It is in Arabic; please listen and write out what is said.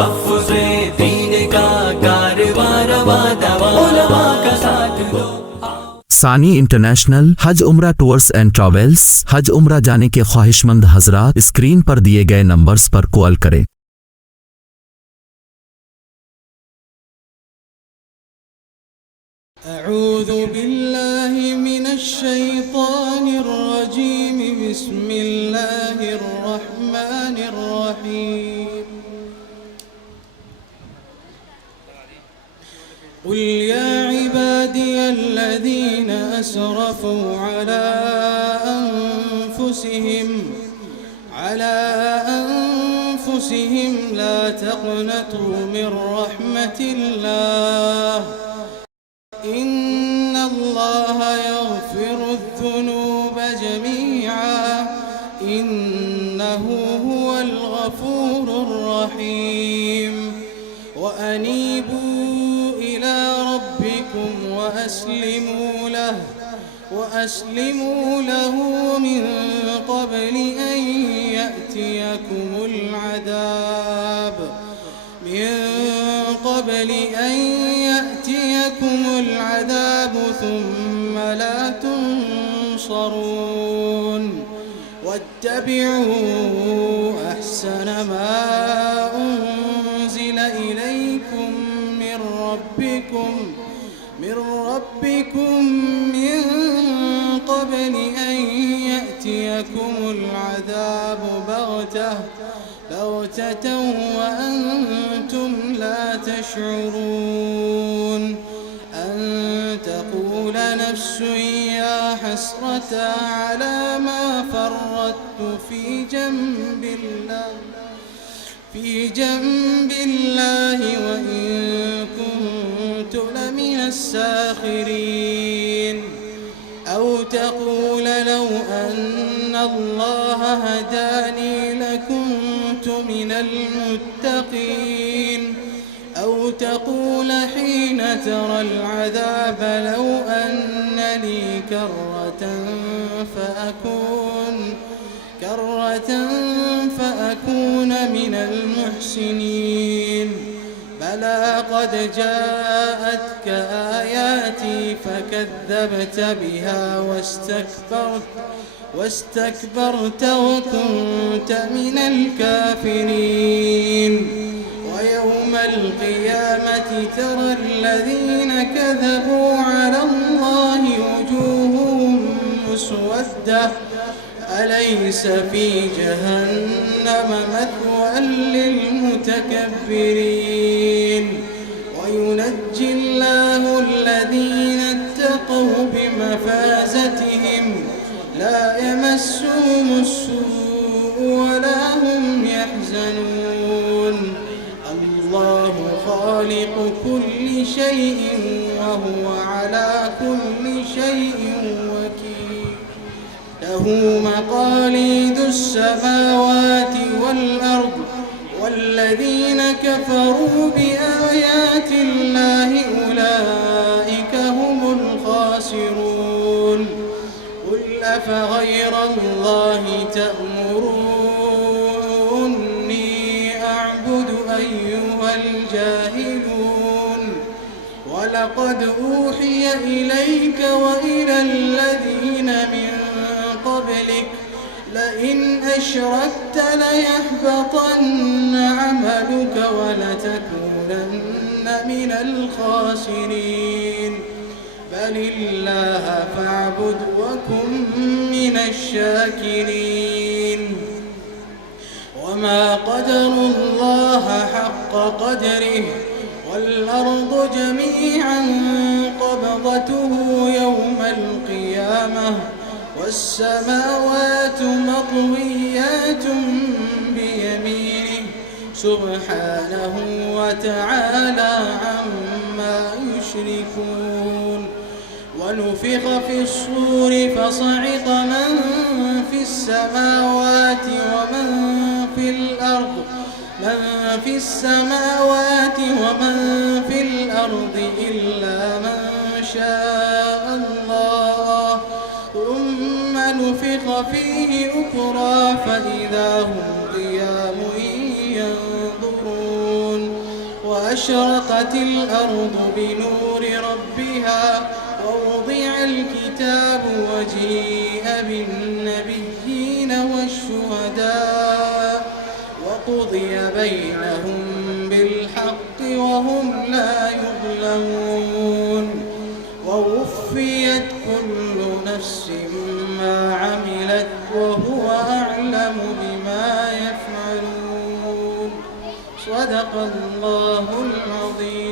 तहफ़्फ़ुज़ दीन का कारवां रवां दवा उलमा का साथ दो। सानी इंटरनेशनल हज उम्रा टूर्स एंड ट्रैवल्स। हज उम्रा जाने के ख्वाहिशमंद हजरात स्क्रीन पर दिए गए नंबर्स पर कॉल करें। अऊज़ु बिल्लाहि मिनश शैतानिर रजीम। बिस्मिल्लाहिर रहमानिर रहीम। कुल या इबादियल्लज़ीना असरफ़ू अला अनफुसिहिम ला तक़नतू मिन रहमतिल्लाह इन्नल्लाह यग़फ़िरुज़्ज़ुनूब जमीआ इन्नहु हुवल गफ़ूरुर रहीम। व अनीबू इला रब्बिकुम व अस्लिमू लहू मिन क़ब्लि अन यअतियकुमुल अज़ाब थुम्म ला तुनसरून। वत्तबिऊ अहसन मा उन्ज़िल इलैकुम मिन रब्बिकुम मिन क़ब्लि अन यअतियकुमुल अज़ाब बग़तةً वअन्तुम ला तशዑरून। अन तक़ूल नफ्सुन या हस्रता अला मा फ़र्रत्तु फ़ी जंबिल्लाहि व इन कुन्तु लमिनस साख़िरीन। औ तक़ूल लौ अन्नल्लाह हदानी लकुन्तु मिनल मुत्तक़ीन। औ तक़ूल हीन तरल अज़ाब लौ अन्न ली कररतन फ़अकून मिनल मुहसिनीन। बला क़द जाअतक आयाती फ़कज़्ज़बत बिहा वस्तकबरत वकुन्त मिनल काफ़िरीन। वयौमल क़ियामति तरल्लज़ीन कज़बू अलल्लाहि वजूहुहुम मुस्वद्दह अलैस फ़ी जहन्नम मथवल लिलमुतकब्बिरीन। वयुनज्जिल्लाहु الذين اتقوا بمفازتهم لا يمسهم السوء ولا هم يحزنون. الله خالق كل شيء وهو على كل شيء وكيل. له مقاليد السماوات والأرض والذين كفروا بآيات الله أولئك هم الخاسرون. قل أفغير الله تأمروني أعبد أيها الجاهلون. ولقد أوحي إليك وإلى الذين من قبلك لئن أشركت ليحبطن عملك ولتكونن من الخاسرين. بل الله فاعبد وكن من الشاكرين. وما قدروا الله حق قدره والأرض جميعا قبضته يوم القيامة والسماوات مطويات بيمينه سبحانه وتعالى عما يشركون. ونفخ في الصور فصعق من في السماوات ومن في الأرض إلا من شاء الله ثم نفخ فيه أخرى فإذا هم قيام ينظرون. وأشرقت الأرض بنور ربها ووضع الكتاب وجيء بالنبيين والشهداء وقضي بينهم بالحق وهم لا يظلمون ووفيت كل نفس ما عملت وهو أعلم بما يفعلون. صدق الله العظيم.